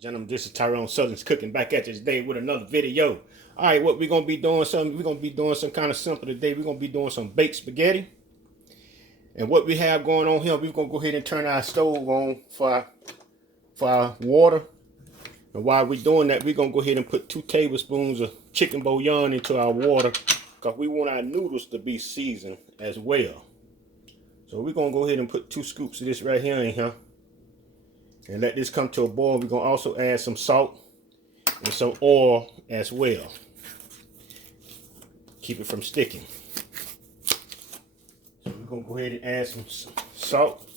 Gentlemen, this is Tyron'e Southern's Cooking back at you today with another video. All right, what we're going to be doing, we're going to be doing some kind of simple today. We're going to be doing some baked spaghetti. And what we have going on here, we're going to go ahead and turn our stove on for our water. And while we're doing that, we're going to go ahead and put 2 tablespoons of chicken bouillon into our water because we want our noodles to be seasoned as well. So we're going to go ahead and put 2 scoops of this right here in here. And let this come to a boil. We're going to also add some salt and some oil as well. Keep it from sticking. So we're going to go ahead and add some salt.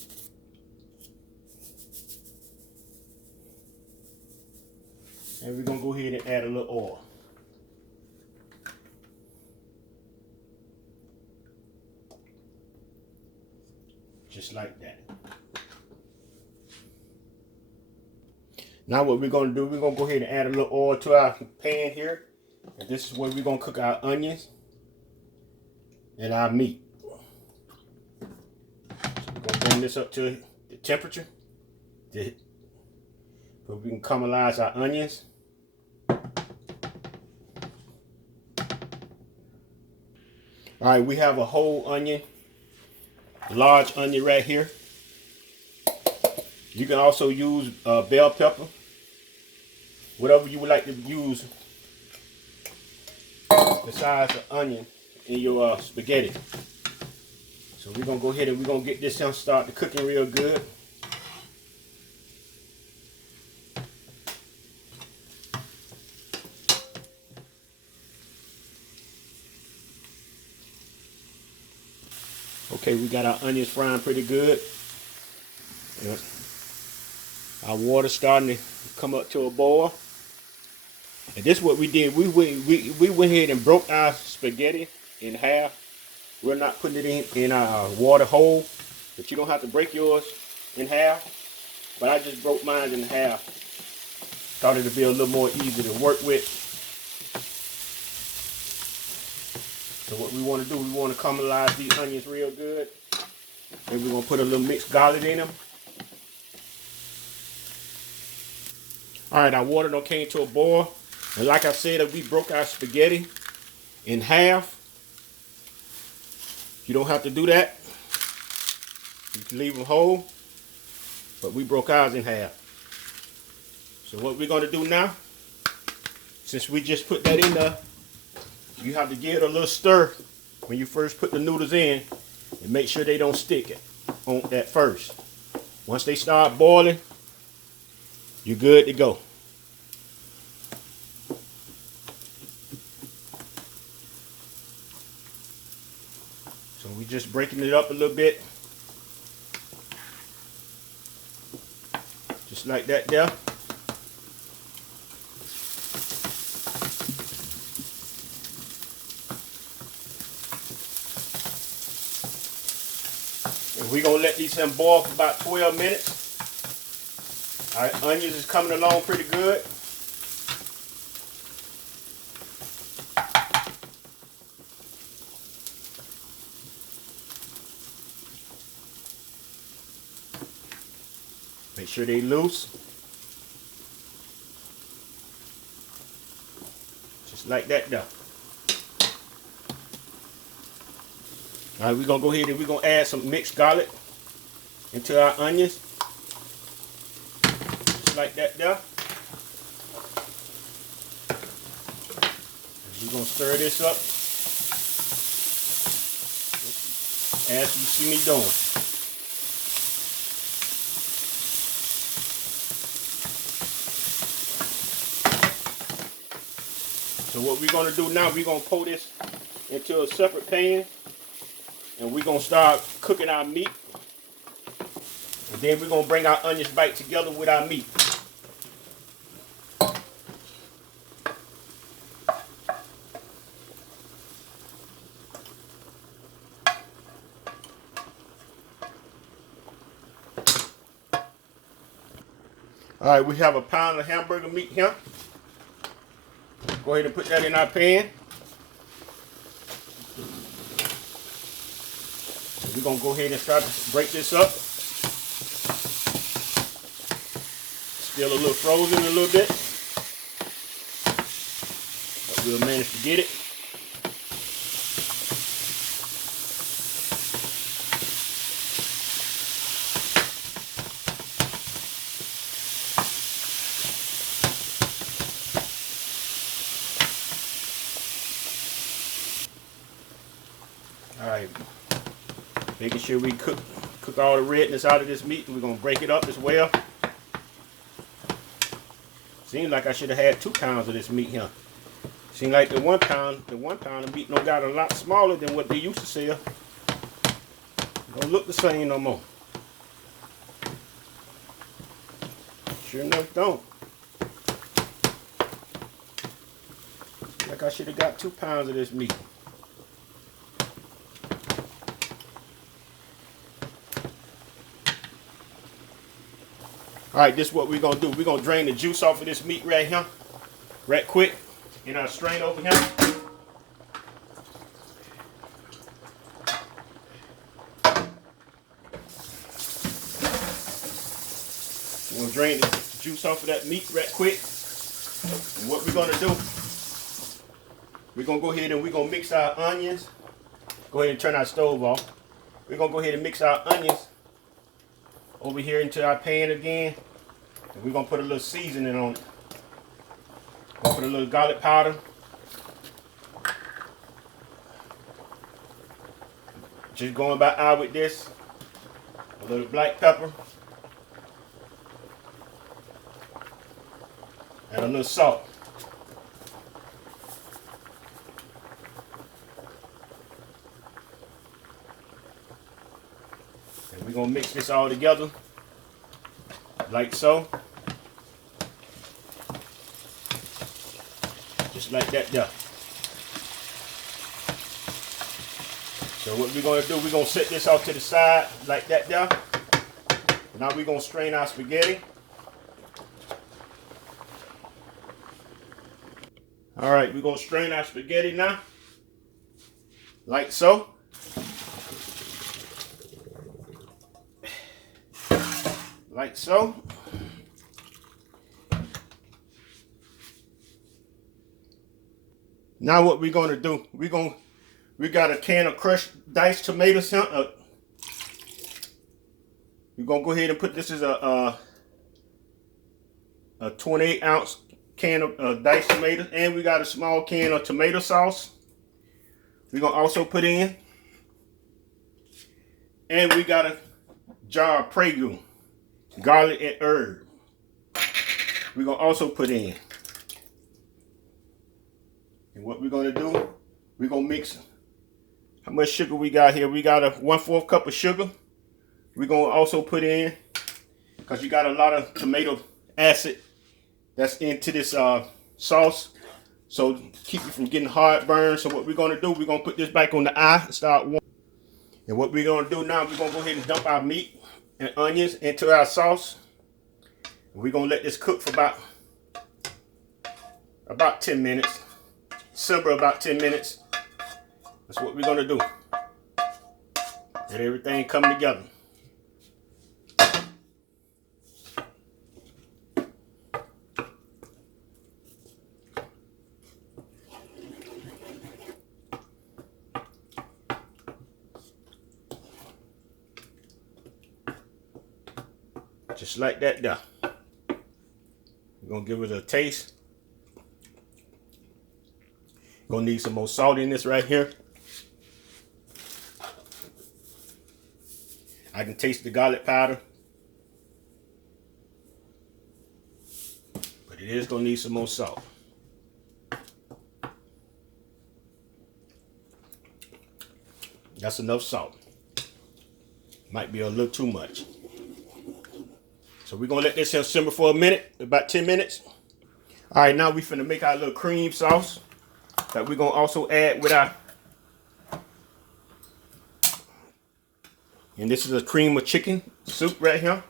And we're going to go ahead and add a little oil. Just like that. Now what we're going to do, we're going to go ahead and add a little oil to our pan here. And this is where we're going to cook our onions and our meat. So we're going to bring this up to the temperature so we can caramelize our onions. Alright, we have a whole onion, large onion right here. You can also use bell pepper, whatever you would like to use besides the onion in your spaghetti. So we're going to go ahead and we're going to get this and start the cooking real good. Okay, we got our onions frying pretty good. Yeah. Our water starting to come up to a boil. And this is what we did. We went ahead and broke our spaghetti in half. We're not putting it in our water whole, but you don't have to break yours in half. But I just broke mine in half. Thought it would be a little more easy to work with. So what we want to do, we want to caramelize these onions real good. And we're going to put a little mixed garlic in them. Alright, our water done came to a boil. And like I said, we broke our spaghetti in half. You don't have to do that. You can leave them whole. But we broke ours in half. So what we're going to do now, since we just put that in there, you have to give it a little stir when you first put the noodles in. And make sure they don't stick on at first. Once they start boiling, you're good to go. So we're just breaking it up a little bit. Just like that there. And we're going to let these boil for about 12 minutes. All right, onions is coming along pretty good. Make sure they loose. Just like that though. All right, we're going to go ahead and we're going to add some mixed garlic into our onions. Like that there. We're going to stir this up as you see me doing. So what we're going to do now, we're going to pour this into a separate pan and we're going to start cooking our meat. And then we're going to bring our onions back together with our meat. Alright, we have a pound of hamburger meat here. Go ahead and put that in our pan. We're going to go ahead and start to break this up. Still a little frozen a little bit, but we'll manage to get it. All right, making sure we cook all the redness out of this meat, and we're gonna break it up as well. Seems like I should have had 2 pounds of this meat here. Seems like the 1 pound of meat don't got a lot smaller than what they used to sell. Don't look the same no more. Sure enough, don't. Like I should have got 2 pounds of this meat. All right, this is what we're gonna do. We're gonna drain the juice off of this meat right here, right quick, in our strain over here. We're gonna drain the juice off of that meat right quick. And what we're gonna do, we're gonna go ahead and we're gonna mix our onions. Go ahead and turn our stove off. We're gonna go ahead and mix our onions over here into our pan again, and we're gonna put a little seasoning on it. Gonna put a little garlic powder, just going about eye with this, a little black pepper, and a little salt. We're gonna mix this all together like so. Just like that there. So what we're gonna do, we're gonna set this off to the side like that there. Now we're gonna strain our spaghetti. All right, we're gonna strain our spaghetti now, like so. Like so. Now what we're gonna do, we got a can of crushed diced tomatoes here. We're gonna go ahead and put this as a 28-ounce can of diced tomatoes, and we got a small can of tomato sauce. We're gonna also put in, and we got a jar of prego, garlic and herb. We're gonna also put in. And what we're gonna do, we're gonna mix. How much sugar we got here? We got a 1/4 cup of sugar. We're gonna also put in, because you got a lot of tomato acid that's into this sauce, so keep you from getting hard burn. So what we're gonna do, we're gonna put this back on the eye and start warming. And what we're gonna do now, we're gonna go ahead and dump our meat and onions into our sauce. We're gonna let this cook for about 10 minutes. Simmer about 10 minutes. That's what we're gonna do. Let everything come together. Just like that there. We're gonna give it a taste. Gonna need some more salt in this right here. I can taste the garlic powder, but it is gonna need some more salt. That's enough salt. Might be a little too much. So we're gonna let this here simmer for a minute, about 10 minutes. All right, now we finna make our little cream sauce that we're gonna also add with our, and this is a cream of chicken soup right here.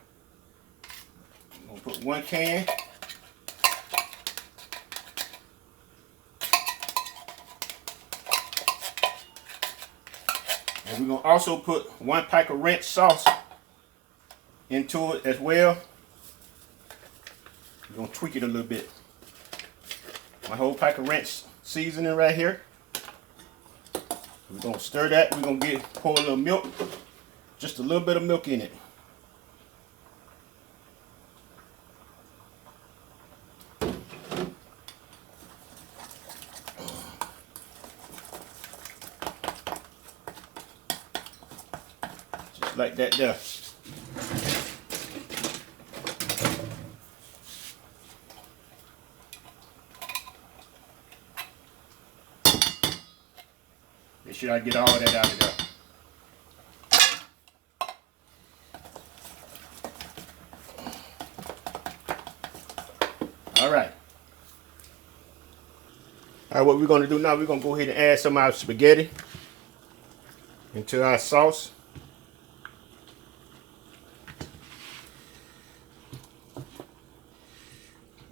I'm gonna put 1 can. And we're gonna also put 1 pack of ranch sauce into it as well. We're gonna tweak it a little bit. My whole pack of ranch seasoning right here. We're gonna stir that. We're gonna pour a little milk, just a little bit of milk in it. Just like that there. Make sure I get all that out of there. All right. All right, what we're going to do now, we're going to go ahead and add some of our spaghetti into our sauce.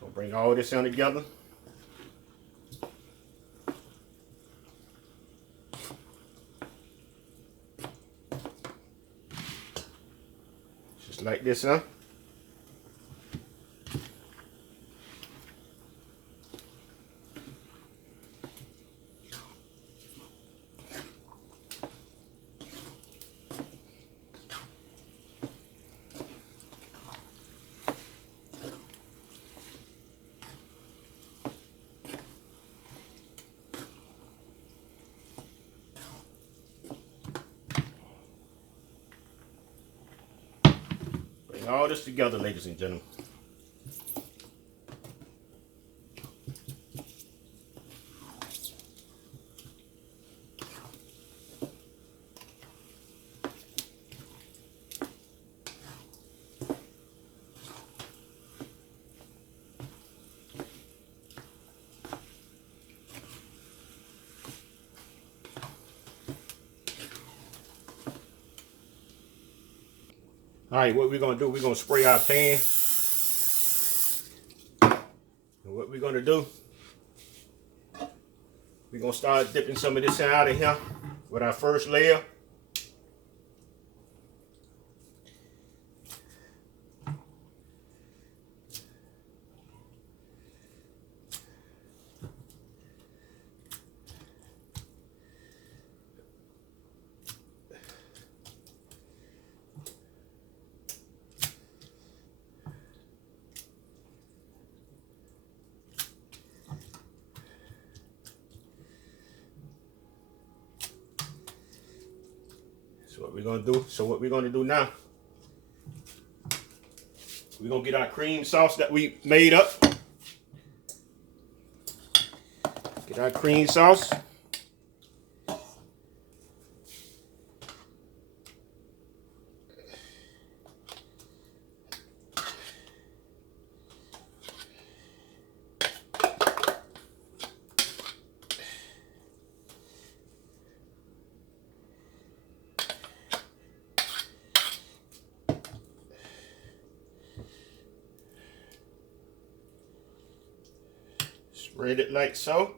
We'll bring all this in together. Just like this, huh? Bring all this together, ladies and gentlemen. All right, what we're gonna do, we're gonna spray our pan. And what we're gonna do, we're gonna start dipping some of this out of here with our first layer. What we're gonna do. So what we're gonna do now, we're gonna get our cream sauce that we made up. Get our cream sauce. Spread it like so.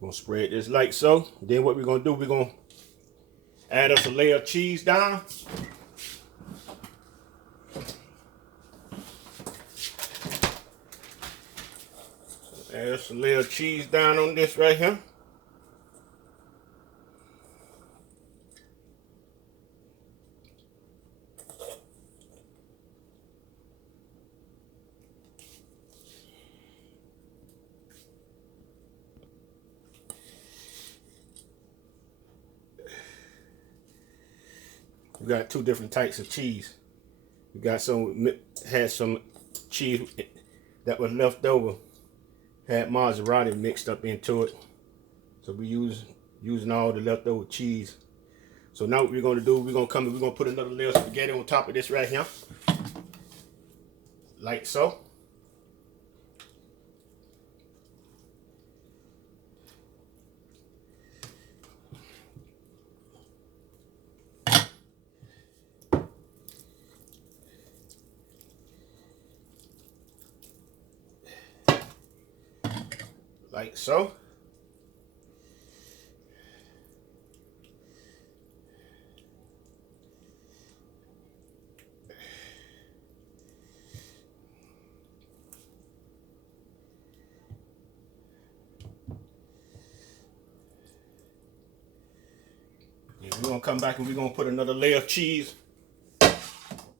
Gonna spread this like so. Then what we're gonna do, we're gonna add us a layer of cheese down. Add us a layer of cheese down on this right here. We got two different types of cheese. We got had some cheese that was left over, had Maserati mixed up into it. So we using all the leftover cheese. So now what we're gonna do, we're gonna put another layer of spaghetti on top of this right here. Like so. like so. And we're gonna come back and we're gonna put another layer of cheese on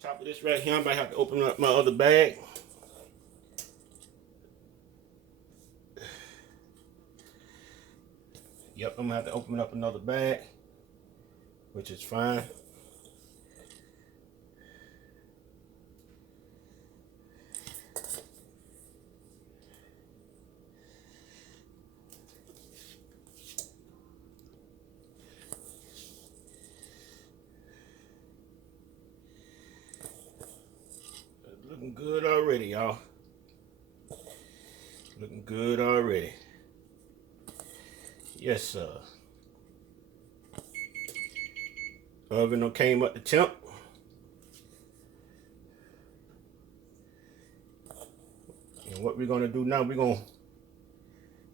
top of this right here. I might have to open up my other bag. Yep, I'm gonna have to open up another bag, which is fine. Looking good already, y'all. Looking good already. Yes, sir. Oven came up to temp. And what we're gonna do now, we're gonna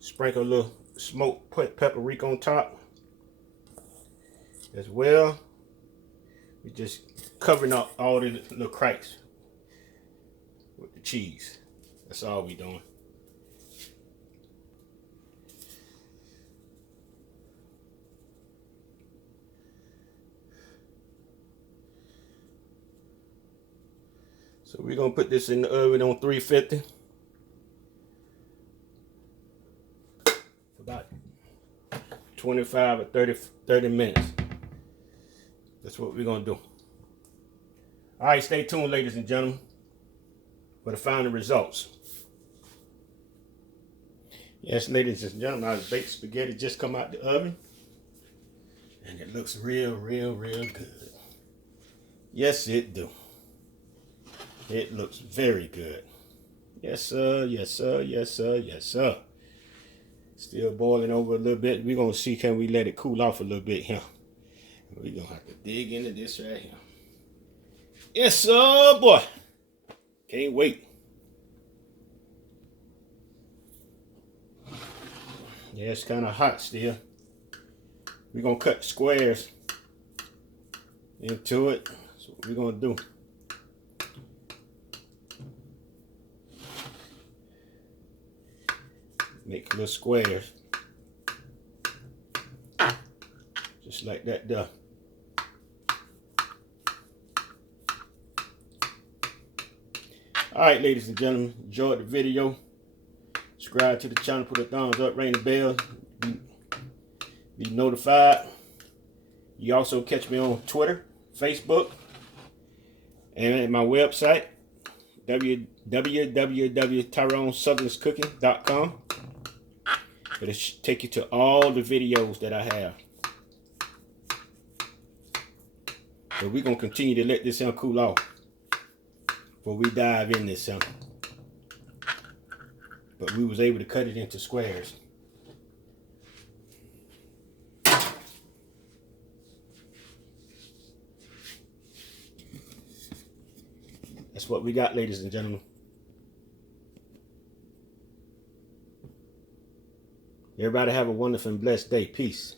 sprinkle a little smoked paprika on top as well. We're just covering up all the little cracks with the cheese. That's all we doing. So we're gonna put this in the oven on 350 for about 25 or 30 minutes. That's what we're gonna do. All right, stay tuned, ladies and gentlemen, for the final results. Yes, ladies and gentlemen, our baked spaghetti just come out the oven, and it looks real good. Yes, it do. It looks very good. Yes, sir. Yes, sir. Yes, sir. Yes, sir. Still boiling over a little bit. We're gonna see, can we let it cool off a little bit here. We're gonna have to dig into this right here. Yes, sir, boy. Can't wait. Yeah, it's kind of hot still. We're gonna cut squares into it. That's what we're gonna do. Make little squares. Just like that there. Alright, ladies and gentlemen, enjoyed the video. Subscribe to the channel, put a thumbs up, ring the bell, be notified. You also catch me on Twitter, Facebook, and at my website, www.tyronesouthern'scooking.com. It'll take you to all the videos that I have. But we're going to continue to let this here cool off before we dive in this here. But we was able to cut it into squares. That's what we got, ladies and gentlemen. Everybody have a wonderful and blessed day. Peace.